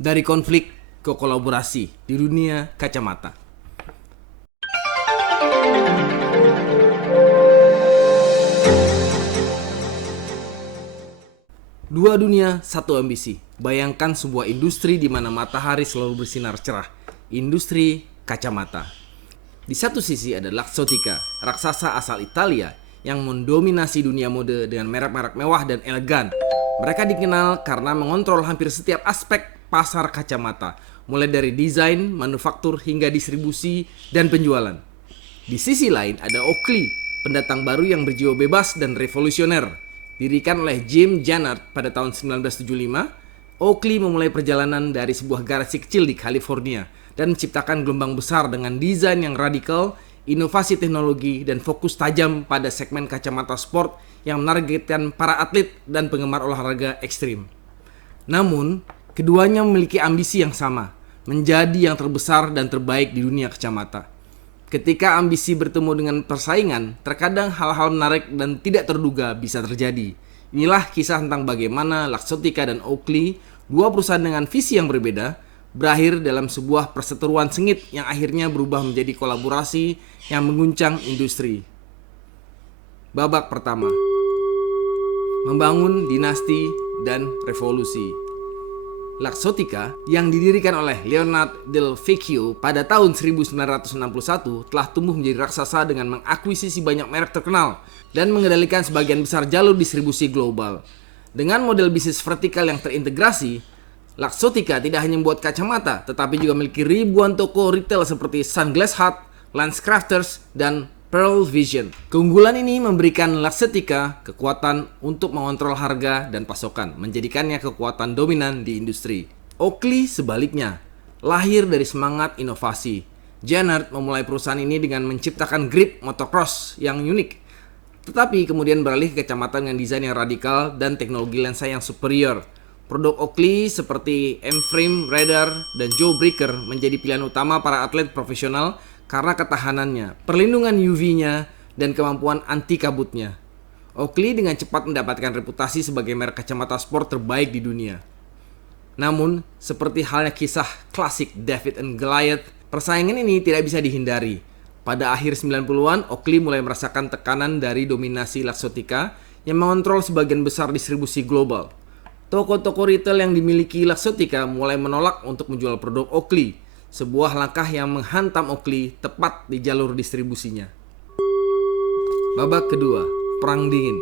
Dari konflik ke kolaborasi di dunia kacamata. Dua dunia, satu ambisi. Bayangkan sebuah industri di mana matahari selalu bersinar cerah. Industri kacamata. Di satu sisi ada Luxottica, raksasa asal Italia yang mendominasi dunia mode dengan merek-merek mewah dan elegan. Mereka dikenal karena mengontrol hampir setiap aspek pasar kacamata, mulai dari desain, manufaktur, hingga distribusi dan penjualan. Di sisi lain ada Oakley, pendatang baru yang berjiwa bebas dan revolusioner. Didirikan oleh Jim Jannard pada tahun 1975, Oakley memulai perjalanan dari sebuah garasi kecil di California dan menciptakan gelombang besar dengan desain yang radikal, inovasi teknologi, dan fokus tajam pada segmen kacamata sport yang menargetkan para atlet dan penggemar olahraga ekstrim. Namun, keduanya memiliki ambisi yang sama, menjadi yang terbesar dan terbaik di dunia kacamata. Ketika ambisi bertemu dengan persaingan, terkadang hal-hal menarik dan tidak terduga bisa terjadi. Inilah kisah tentang bagaimana Luxottica dan Oakley, dua perusahaan dengan visi yang berbeda, berakhir dalam sebuah perseteruan sengit yang akhirnya berubah menjadi kolaborasi yang mengguncang industri. Babak pertama, membangun dinasti dan revolusi. Luxottica yang didirikan oleh Leonardo Del Vecchio pada tahun 1961 telah tumbuh menjadi raksasa dengan mengakuisisi banyak merek terkenal dan mengendalikan sebagian besar jalur distribusi global. Dengan model bisnis vertikal yang terintegrasi, Luxottica tidak hanya membuat kacamata, tetapi juga memiliki ribuan toko retail seperti Sunglass Hut, LensCrafters, dan Pearle Vision. Keunggulan ini memberikan Luxottica kekuatan untuk mengontrol harga dan pasokan, menjadikannya kekuatan dominan di industri. Oakley sebaliknya, lahir dari semangat inovasi. Jannard memulai perusahaan ini dengan menciptakan grip motocross yang unik, tetapi kemudian beralih ke kacamata dengan desain yang radikal dan teknologi lensa yang superior. Produk Oakley seperti M-Frame, Radar, dan Jawbreaker menjadi pilihan utama para atlet profesional karena ketahanannya, perlindungan UV-nya, dan kemampuan anti kabutnya. Oakley dengan cepat mendapatkan reputasi sebagai merek kacamata sport terbaik di dunia. Namun, seperti halnya kisah klasik David and Goliath, persaingan ini tidak bisa dihindari. Pada akhir 90-an, Oakley mulai merasakan tekanan dari dominasi Luxottica yang mengontrol sebagian besar distribusi global. Toko-toko retail yang dimiliki Luxottica mulai menolak untuk menjual produk Oakley, sebuah langkah yang menghantam Oakley tepat di jalur distribusinya. Babak kedua, perang dingin.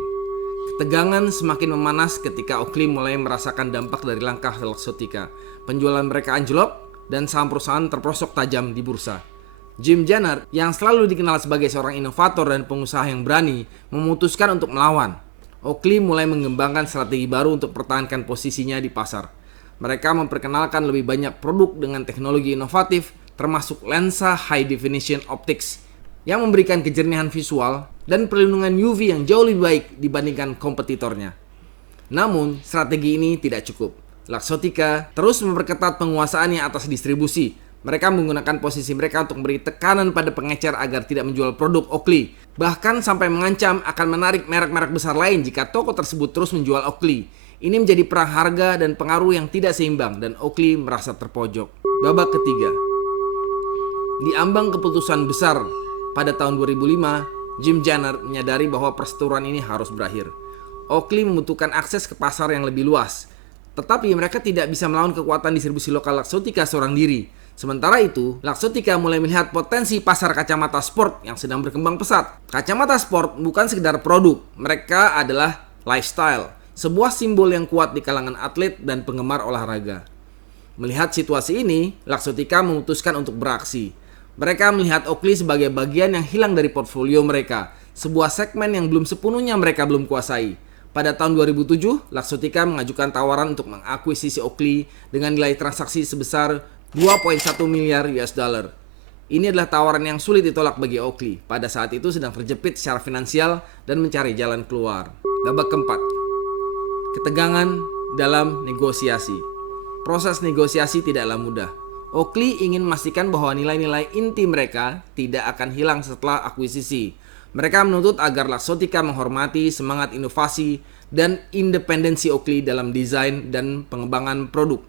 Ketegangan semakin memanas ketika Oakley mulai merasakan dampak dari langkah Luxottica. Penjualan mereka anjlok dan saham perusahaan terprosok tajam di bursa. Jim Jannard, yang selalu dikenal sebagai seorang inovator dan pengusaha yang berani, memutuskan untuk melawan. Oakley mulai mengembangkan strategi baru untuk pertahankan posisinya di pasar. Mereka memperkenalkan lebih banyak produk dengan teknologi inovatif, termasuk lensa high definition optics yang memberikan kejernihan visual dan perlindungan UV yang jauh lebih baik dibandingkan kompetitornya. Namun, strategi ini tidak cukup. Luxottica terus memperketat penguasaannya atas distribusi. Mereka menggunakan posisi mereka untuk memberi tekanan pada pengecer agar tidak menjual produk Oakley, bahkan sampai mengancam akan menarik merek-merek besar lain jika toko tersebut terus menjual Oakley. Ini menjadi perang harga dan pengaruh yang tidak seimbang dan Oakley merasa terpojok. Babak ketiga. Di ambang keputusan besar pada tahun 2005, Jim Jannard menyadari bahwa perseteruan ini harus berakhir. Oakley membutuhkan akses ke pasar yang lebih luas, tetapi mereka tidak bisa melawan kekuatan distribusi lokal Luxottica seorang diri. Sementara itu, Luxottica mulai melihat potensi pasar kacamata sport yang sedang berkembang pesat. Kacamata sport bukan sekedar produk, mereka adalah lifestyle. Sebuah simbol yang kuat di kalangan atlet dan penggemar olahraga. Melihat situasi ini, Luxottica memutuskan untuk beraksi. Mereka melihat Oakley sebagai bagian yang hilang dari portfolio mereka, sebuah segmen yang belum sepenuhnya mereka belum kuasai. Pada tahun 2007, Luxottica mengajukan tawaran untuk mengakuisisi Oakley dengan nilai transaksi sebesar 2,1 miliar US dollar. Ini adalah tawaran yang sulit ditolak bagi Oakley. Pada saat itu sedang terjepit secara finansial dan mencari jalan keluar. Babak keempat. Ketegangan dalam negosiasi. Proses negosiasi tidaklah mudah. Oakley ingin memastikan bahwa nilai-nilai inti mereka tidak akan hilang setelah akuisisi. Mereka menuntut agar Luxottica menghormati semangat inovasi dan independensi Oakley dalam desain dan pengembangan produk.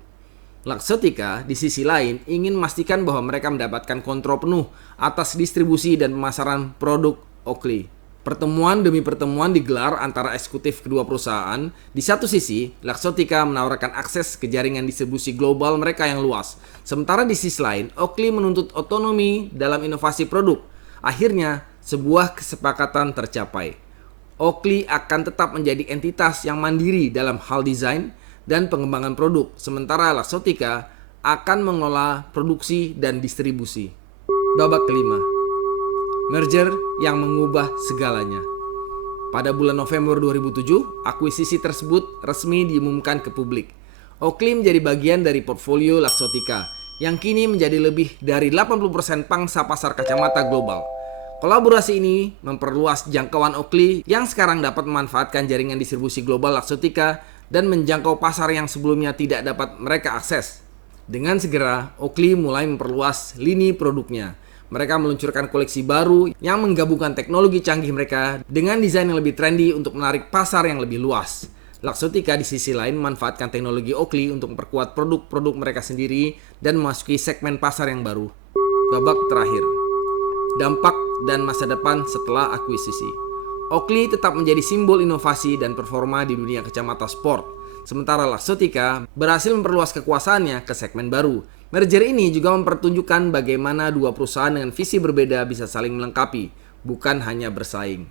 Luxottica di sisi lain ingin memastikan bahwa mereka mendapatkan kontrol penuh atas distribusi dan pemasaran produk Oakley. Pertemuan demi pertemuan digelar antara eksekutif kedua perusahaan. Di satu sisi, Luxottica menawarkan akses ke jaringan distribusi global mereka yang luas. Sementara di sisi lain, Oakley menuntut otonomi dalam inovasi produk. Akhirnya, sebuah kesepakatan tercapai. Oakley akan tetap menjadi entitas yang mandiri dalam hal desain dan pengembangan produk, sementara Luxottica akan mengelola produksi dan distribusi. Babak kelima, merger yang mengubah segalanya. Pada bulan November 2007, akuisisi tersebut resmi diumumkan ke publik. Oakley menjadi bagian dari portfolio Luxottica, yang kini menjadi lebih dari 80% pangsa pasar kacamata global. Kolaborasi ini memperluas jangkauan Oakley yang sekarang dapat memanfaatkan jaringan distribusi global Luxottica dan menjangkau pasar yang sebelumnya tidak dapat mereka akses. Dengan segera, Oakley mulai memperluas lini produknya. Mereka meluncurkan koleksi baru yang menggabungkan teknologi canggih mereka dengan desain yang lebih trendy untuk menarik pasar yang lebih luas. Luxottica di sisi lain memanfaatkan teknologi Oakley untuk memperkuat produk-produk mereka sendiri dan memasuki segmen pasar yang baru. Babak terakhir, dampak dan masa depan setelah akuisisi. Oakley tetap menjadi simbol inovasi dan performa di dunia kacamata sport. Sementara Luxottica berhasil memperluas kekuasaannya ke segmen baru. Merger ini juga mempertunjukkan bagaimana dua perusahaan dengan visi berbeda bisa saling melengkapi, bukan hanya bersaing.